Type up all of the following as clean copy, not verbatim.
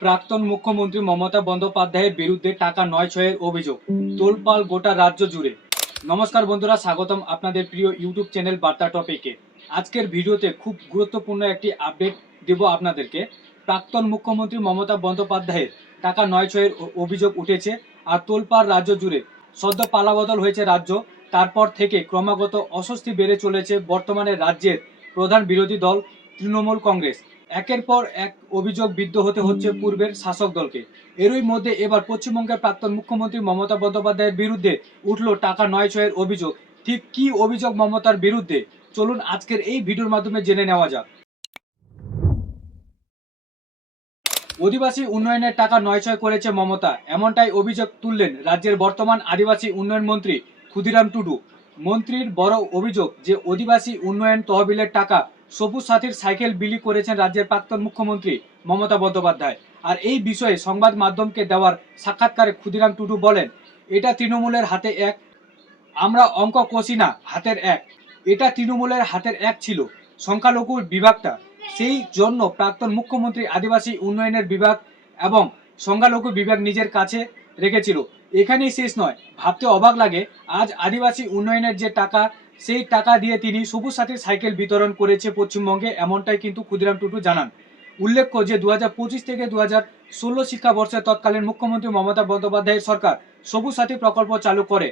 প্রাক্তন মুখ্যমন্ত্রী মমতা বন্দ্যোপাধ্যায়ের বিরুদ্ধে টাকা নয় ছয়ের অভিযোগ তোলপাড় গোটা রাজ্য জুড়ে। নমস্কার বন্ধুরা, স্বাগতম আপনাদের প্রিয় ইউটিউব চ্যানেল বার্তা টপিকে। আজকের ভিডিওতে খুব গুরুত্বপূর্ণ একটি আপডেট দেব আপনাদেরকে। প্রাক্তন মুখ্যমন্ত্রী মমতা বন্দ্যোপাধ্যায়ের টাকা নয় ছয়ের অভিযোগ উঠেছে আর তোলপাড় রাজ্য জুড়ে। সদ্য পালাবদল হয়েছে রাজ্য, তারপর থেকে ক্রমাগত অস্বস্তি বেড়ে চলেছে বর্তমানে রাজ্যের প্রধান বিরোধী দল তৃণমূল কংগ্রেস। একের পর এক অভিযোগ বিদ্ধ হতে হচ্ছে পূর্বের শাসক দলকে। এরই মধ্যে এবার পশ্চিমবঙ্গের প্রাক্তন মুখ্যমন্ত্রী মমতা বন্দ্যোপাধ্যায়ের বিরুদ্ধে উঠল টাকা নয় ছয়ের অভিযোগ। ঠিক কি অভিযোগ মমতার বিরুদ্ধে, চলুন আজকের এই ভিডিওর মাধ্যমে জেনে নেওয়া যাক। আদিবাসী উন্নয়নের টাকা নয় ছয় করেছে মমতা, এমনটাই অভিযোগ তুললেন রাজ্যের বর্তমান আদিবাসী উন্নয়ন মন্ত্রী ক্ষুদিরাম টুডু। মন্ত্রীর বড় অভিযোগ যে আদিবাসী উন্নয়ন তহবিলের টাকা সবুজ সাথীর সাইকেল বিলি করেছেন রাজ্যের প্রাক্তন মুখ্যমন্ত্রী মমতা বন্দ্যোপাধ্যায়। আর এই বিষয়ে সংবাদ মাধ্যমকে দেওয়ার সাক্ষাৎকারে ক্ষুদিরাম টুডু বলেন, এটা তৃণমূলের হাতে এক, আমরা অঙ্ক কষি না হাতের এক। এটা তৃণমূলের হাতের এক ছিল সংখ্যালঘুর বিভাগটা, সেই জন্য প্রাক্তন মুখ্যমন্ত্রী আদিবাসী উন্নয়নের বিভাগ এবং সংখ্যালঘু বিভাগ নিজের কাছে রেখেছিল। এখানেই শেষ নয়, ভাবতে অবাক লাগে আজ আদিবাসী উন্নয়নের যে টাকা, সেই টাকা দিয়ে তিনি সবুজ সাথীর সাইকেল বিতরণ করেছে পশ্চিমবঙ্গে, এমনটাই কিন্তু ক্ষুদিরাম টুডু জানান। উল্লেখ্য যে 2025 থেকে 2016 শিক্ষাবর্ষে তৎকালীন মুখ্যমন্ত্রী মমতা বন্দ্যোপাধ্যায়ের সরকার সবুজ সাথী প্রকল্প চালু করে।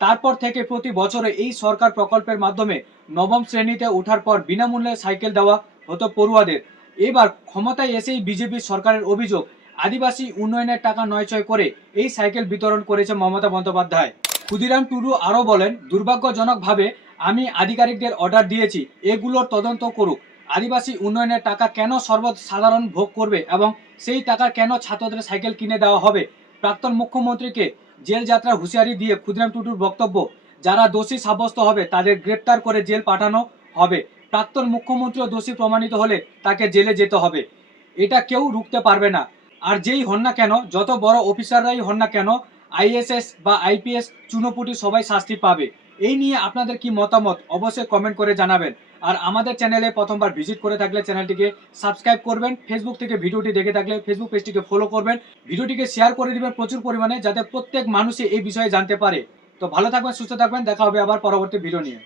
তারপর থেকে প্রতি বছরে এই সরকার প্রকল্পের মাধ্যমে নবম শ্রেণীতে ওঠার পর বিনামূল্যে সাইকেল দেওয়া হতো পড়ুয়াদের। এবার ক্ষমতায় এসেই বিজেপি সরকারের অভিযোগ আদিবাসী উন্নয়নের টাকা নয় ছয় করে এই সাইকেল বিতরণ করেছে মমতা বন্দ্যোপাধ্যায়। ক্ষুদিরাম টুডু আরও বলেন, দুর্ভাগ্যজনকভাবে আমি আধিকারিকদের অর্ডার দিয়েছি এগুলোর তদন্ত করুক। আদিবাসী উন্নয়নের টাকা কেন সর্বসাধারণ ভোগ করবে এবং সেই টাকা কেন ছাত্রদের সাইকেল কিনে দেওয়া হবে। প্রাক্তন মুখ্যমন্ত্রীকে জেল যাত্রার হুঁশিয়ারি দিয়ে ক্ষুদিরাম টুডুর বক্তব্য, যারা দোষী সাব্যস্ত হবে তাদের গ্রেপ্তার করে জেল পাঠানো হবে। প্রাক্তন মুখ্যমন্ত্রীও দোষী প্রমাণিত হলে তাকে জেলে যেতে হবে, এটা কেউ রুখতে পারবে না। আর যেই হন না কেন, যত বড় অফিসাররাই হন না কেন, আইএসএস বা আইপিএস চুনোপুটি সবাই শাস্তি পাবে। এই নিয়ে আপনাদের কি মতামত অবশ্যই কমেন্ট করে জানাবেন। আর আমাদের চ্যানেলে প্রথমবার ভিজিট করে থাকলে চ্যানেলটিকে সাবস্ক্রাইব করবেন, ফেসবুক থেকে ভিডিওটি দেখে থাকলে ফেসবুক পেজটিকে ফলো করবেন, ভিডিওটিকে শেয়ার করে দিবেন প্রচুর পরিমাণে, যাতে প্রত্যেক মানুষই এই বিষয়ে জানতে পারে। তো ভালো থাকবেন, সুস্থ থাকবেন, দেখা হবে আবার পরবর্তী ভিডিও নিয়ে।